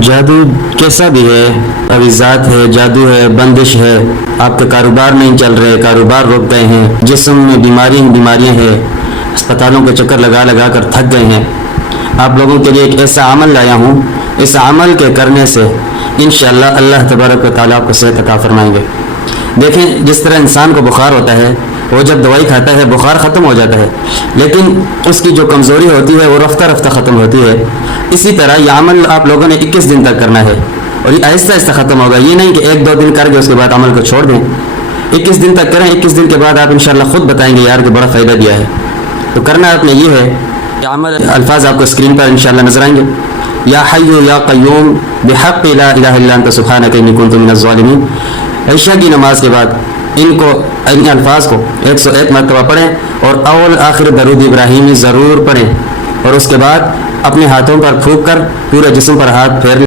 جادو کیسا بھی ہے، عویذات ہے، جادو ہے، بندش ہے، آپ کے کاروبار نہیں چل رہے، کاروبار رک گئے ہیں، جسم میں بیماریاں ہیں، اسپتالوں کے چکر لگا لگا کر تھک گئے ہیں، آپ لوگوں کے لیے ایک ایسا عمل لایا ہوں، اس عمل کے کرنے سے انشاءاللہ اللہ تبارک و تعالیٰ آپ کو صحت عطا فرمائیں گے۔ دیکھیں، جس طرح انسان کو بخار ہوتا ہے، وہ جب دوائی کھاتا ہے بخار ختم ہو جاتا ہے، لیکن اس کی جو کمزوری ہوتی ہے وہ رفتہ رفتہ ختم ہوتی ہے۔ اسی طرح یہ عمل آپ لوگوں نے 21 دن تک کرنا ہے، اور یہ آہستہ آہستہ ختم ہوگا، یہ نہیں کہ 1-2 دن کر کے اس کے بعد عمل کو چھوڑ دیں۔ 21 دن تک کریں، 21 دن کے بعد آپ انشاءاللہ خود بتائیں گے یار کہ بڑا فائدہ دیا ہے۔ تو کرنا آپ نے یہ ہے کہ عمل الفاظ آپ کو اسکرین پر انشاءاللہ نظر آئیں گے۔ یا حی یا قیوم بحق لا الہ الا انت سبحانک انی کنت من الظالمین۔ عشاء کی نماز کے بعد ان الفاظ کو 101 مرتبہ پڑھیں، اور اول آخر درود ابراہیمی ضرور پڑھیں، اور اس کے بعد اپنے ہاتھوں پر پھونک کر پورے جسم پر ہاتھ پھیر